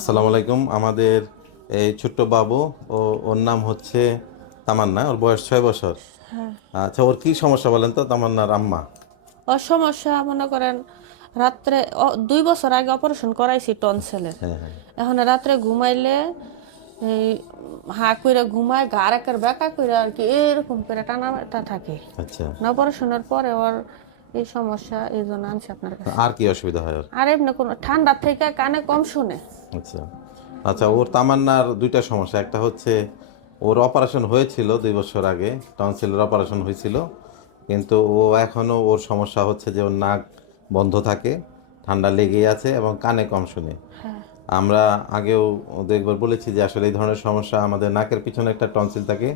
আসসালামু আলাইকুম। আমাদের এই ছোট্ট বাবু, ও ওর নাম হচ্ছে তামান্না, ওর বয়স 6 বছর। হ্যাঁ। আচ্ছা, ওর কি সমস্যা বলেন তো তামান্নার আম্মা? ওর সমস্যা মনে করেন রাত্রে 2 বছর আগে অপারেশন করাইছি টনসেলের। হ্যাঁ, হ্যাঁ। এখন রাত্রে ঘুমাইলে এই হা কইরা ঘুমায়, ঘাড় একের বেঁকা কইরা আর কি এরকম করে টানাটা থাকে। আচ্ছা, না, অপারেশনের পরে ওর এই সমস্যা, এই জন্য আনছি আপনার কাছে। আর কি অসুবিধা হয় ওর? আর এমনি কোনো ঠান্ডা থেকে কানে কম শুনে। আচ্ছা, আচ্ছা, ওর তামান্নার দুইটা সমস্যা। একটা হচ্ছে ওর অপারেশন হয়েছিল 2 বছর আগে, টনসিলের অপারেশন হয়েছিল, কিন্তু ও এখনও ওর সমস্যা হচ্ছে যে ওর নাক বন্ধ থাকে, ঠান্ডা লেগেই আছে এবং কানে কম শুনে। হ্যাঁ। আমরা আগেও ওদের একবার বলেছি যে আসলে এই ধরনের সমস্যা আমাদের নাকের পিছনে একটা টনসিল থাকে,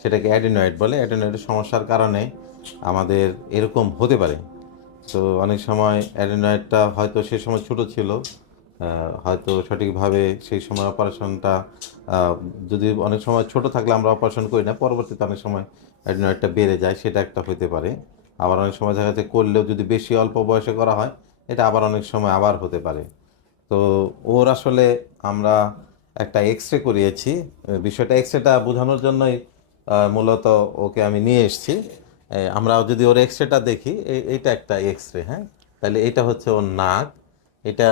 সেটাকে অ্যাডিনয়েড বলে। অ্যাডিনয়েডের সমস্যার কারণে আমাদের এরকম হতে পারে। তো অনেক সময় অ্যাডিনয়েডটা হয়তো সে সময় ছোট ছিল, হয়তো সঠিকভাবে সেই সময় অপারেশনটা, যদি অনেক সময় ছোট থাকলে আমরা অপারেশন করি না, পরবর্তীতে অনেক সময় অ্যাডিনয়েডটা বেড়ে যায়, সেটা একটা হতে পারে। আবার অনেক সময় দেখা যাচ্ছে করলেও যদি বেশি অল্প বয়সে করা হয়, এটা আবার অনেক সময় আবার হতে পারে। তো ওর আসলে আমরা একটা এক্স রে করিয়েছি। বিষয়টা এক্স রেটা বোঝানোর জন্যই মূলত ওকে আমি নিয়ে এসেছি। আমরা যদি ওর এক্স রেটা দেখি, এইটা একটা এক্স রে, হ্যাঁ। তাহলে এটা হচ্ছে ওর নাক, এটা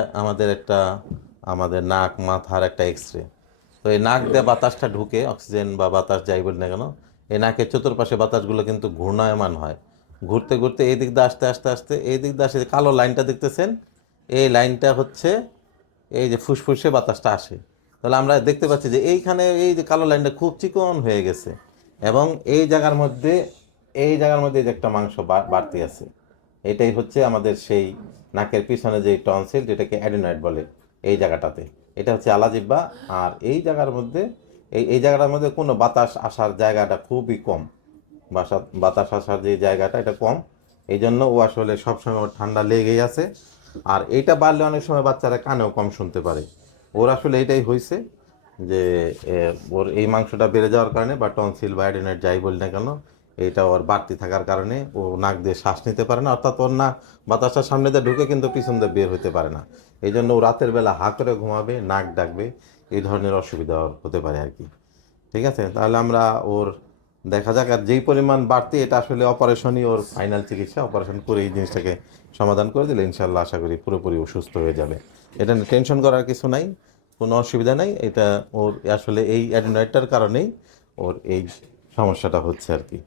আমাদের নাক মাথার একটা এক্স রে। তো এই নাক দিয়ে বাতাসটা ঢুকে, অক্সিজেন বা বাতাস যাই বলি না কেন, এই নাকের চতুর্পাশে বাতাসগুলো কিন্তু ঘূর্ণায়মান হয়। ঘুরতে ঘুরতে এই দিক দিয়ে আস্তে আস্তে আস্তে এই দিক দিয়ে আসে, কালো লাইনটা দেখতেছেন, এই লাইনটা হচ্ছে এই যে ফুসফুসে বাতাসটা আসে। তাহলে আমরা দেখতে পাচ্ছি যে এইখানে এই যে কালো লাইনটা খুব চিকন হয়ে গেছে, এবং এই জায়গার মধ্যে যে একটা মাংস বাড়তি আছে, এটাই হচ্ছে আমাদের সেই নাকের পিছনে যে টনসিল, যেটাকে অ্যাডিনয়েড বলে। এই জায়গাটাতে এটা হচ্ছে আলাজিব্বা। আর এই জায়গার মধ্যে, এই জায়গাটার মধ্যে কোনো বাতাস আসার জায়গাটা খুবই কম। বাতাস আসার যে জায়গাটা এটা কম, এই জন্য ও আসলে সবসময় ওর ঠান্ডা লেগেই আছে। আর এইটা বাড়লে অনেক সময় বাচ্চারা কানেও কম শুনতে পারে। ওর আসলে এটাই হয়েছে যে ওর এই মাংসটা বেড়ে যাওয়ার কারণে, বা টনসিল বা অ্যাডিনয়েড যাই বলি না কেন, এইটা ওর বাড়তি থাকার কারণে ও নাক দিয়ে শ্বাস নিতে পারে না, অর্থাৎ ওর না বাতাসটা সামনে দিয়ে ঢুকে কিন্তু পিছন দিয়ে বের হতে পারে না। এই জন্য ও রাতের বেলা হা করে ঘুমাবে, নাক ডাকবে, এই ধরনের অসুবিধা ওর হতে পারে আর কি। ঠিক আছে, তাহলে আমরা ওর দেখা যাক। আর যেই পরিমাণ বাড়তি, এটা আসলে অপারেশনই ওর ফাইনাল চিকিৎসা। অপারেশন করে এই জিনিসটাকে সমাধান করে দিলে ইনশাল্লাহ আশা করি পুরোপুরি ও সুস্থ হয়ে যাবে। এটা নিয়ে টেনশন করার কিছু নাই, কোনো অসুবিধা নাই। এটা ওর আসলে এই অ্যাডিনয়েডটার কারণেই ওর এই সমস্যাটা হচ্ছে আর কি।